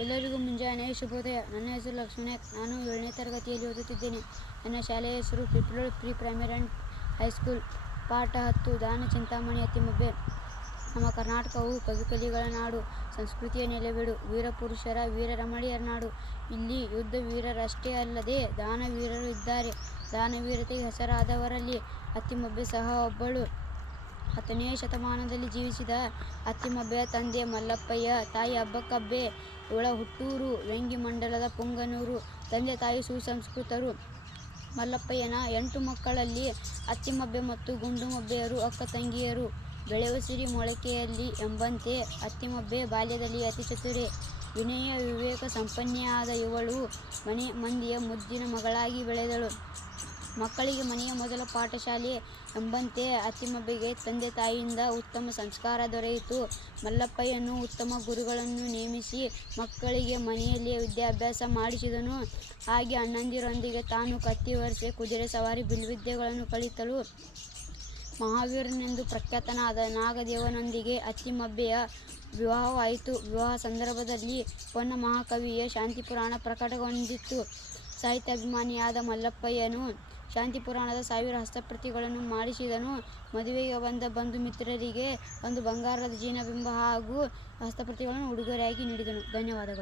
ಎಲ್ಲರಿಗೂ ಮುಂಜಾನೆ ಶುಭೋದಯ. ನನ್ನ ಹೆಸರು ಲಕ್ಷ್ಮಣ. ನಾನು 7ನೇ ತರಗತಿಯಲ್ಲಿ ಓದುತ್ತಿದ್ದೇನೆ. ನನ್ನ ಶಾಲೆಯ ಹೆಸರು ಪಿಪ್ಲೋಡ್ ಪ್ರಿ ಪ್ರೈಮರಿ ಆ್ಯಂಡ್ ಹೈಸ್ಕೂಲ್. ಪಾಠ 10 ದಾನ ಚಿಂತಾಮಣಿ ಅತ್ತಿಮಬ್ಬೆ. ನಮ್ಮ ಕರ್ನಾಟಕವು ಕವಿಕಲಿಗಳ ನಾಡು, ಸಂಸ್ಕೃತಿಯ ನೆಲೆಬೀಡು, ವೀರಪುರುಷರ ವೀರರಮಣೀಯರ ನಾಡು. ಇಲ್ಲಿ ಯುದ್ಧ ವೀರರಷ್ಟೇ ಅಲ್ಲದೆ ದಾನವೀರರೂ ಇದ್ದಾರೆ. ದಾನವೀರತೆಗೆ ಹೆಸರಾದವರಲ್ಲಿ ಅತ್ತಿಮಬ್ಬೆ ಸಹ ಒಬ್ಬಳು. 10ನೇ ಶತಮಾನದಲ್ಲಿ ಜೀವಿಸಿದ ಅತ್ತಿಮಬ್ಬೆಯ ತಂದೆ ಮಲ್ಲಪ್ಪಯ್ಯ, ತಾಯಿ ಅಬ್ಬಕ್ಕಬ್ಬೆ. ಇವಳ ಹುಟ್ಟೂರು ವೆಂಗಿಮಂಡಲದ ಪುಂಗನೂರು. ತಂದೆ ತಾಯಿ ಸುಸಂಸ್ಕೃತರು. ಮಲ್ಲಪ್ಪಯ್ಯನ 8 ಮಕ್ಕಳಲ್ಲಿ ಅತ್ತಿಮಬ್ಬೆ ಮತ್ತು ಗುಂಡುಮಬ್ಬೆಯರು ಅಕ್ಕ ತಂಗಿಯರು. ಬೆಳೆಯುವ ಸಿರಿ ಮೊಳಕೆಯಲ್ಲಿ ಎಂಬಂತೆ ಅತ್ತಿಮಬ್ಬೆ ಬಾಲ್ಯದಲ್ಲಿ ಅತಿ ಚತುರೆ, ವಿನಯ ವಿವೇಕ ಸಂಪನ್ನೆಯಾದ ಇವಳು ಮನೆ ಮಂದಿಯ ಮುದ್ದಿನ ಮಗಳಾಗಿ ಬೆಳೆದಳು. ಮಕ್ಕಳಿಗೆ ಮನೆಯ ಮೊದಲ ಪಾಠಶಾಲೆ ಎಂಬಂತೆ ಅತ್ತಿಮಬ್ಬೆಗೆ ತಂದೆ ತಾಯಿಯಿಂದ ಉತ್ತಮ ಸಂಸ್ಕಾರ ದೊರೆಯಿತು. ಮಲ್ಲಪ್ಪಯ್ಯನು ಉತ್ತಮ ಗುರುಗಳನ್ನು ನೇಮಿಸಿ ಮಕ್ಕಳಿಗೆ ಮನೆಯಲ್ಲಿಯೇ ವಿದ್ಯಾಭ್ಯಾಸ ಮಾಡಿಸಿದನು. ಹಾಗೆ ಅಣ್ಣಂದಿರೊಂದಿಗೆ ತಾನು ಕತ್ತಿ ವರಸೆ, ಕುದುರೆ ಸವಾರಿ, ಬಿಲ್ಲುವಿದ್ಯೆಗಳನ್ನು ಕಲಿತಳು. ಮಹಾವೀರನೆಂದು ಪ್ರಖ್ಯಾತನಾದ ನಾಗದೇವನೊಂದಿಗೆ ಅತ್ತಿಮಬ್ಬೆಯ ವಿವಾಹವಾಯಿತು. ವಿವಾಹ ಸಂದರ್ಭದಲ್ಲಿ ಪೊನ್ನ ಮಹಾಕವಿಯ ಶಾಂತಿಪುರಾಣ ಪ್ರಕಟಗೊಂಡಿತು. ಸಾಹಿತ್ಯಾಭಿಮಾನಿಯಾದ ಮಲ್ಲಪ್ಪಯ್ಯನು ಶಾಂತಿಪುರಾಣದ 1000 ಹಸ್ತಪ್ರತಿಗಳನ್ನು ಮಾಡಿಸಿದನು. ಮದುವೆಗೆ ಬಂದ ಬಂಧು ಮಿತ್ರರಿಗೆ ಒಂದು ಬಂಗಾರದ ಜಿನಬಿಂಬ ಹಾಗೂ ಹಸ್ತಪ್ರತಿಗಳನ್ನು ಉಡುಗೊರೆಯಾಗಿ ನೀಡಿದನು. ಧನ್ಯವಾದಗಳು.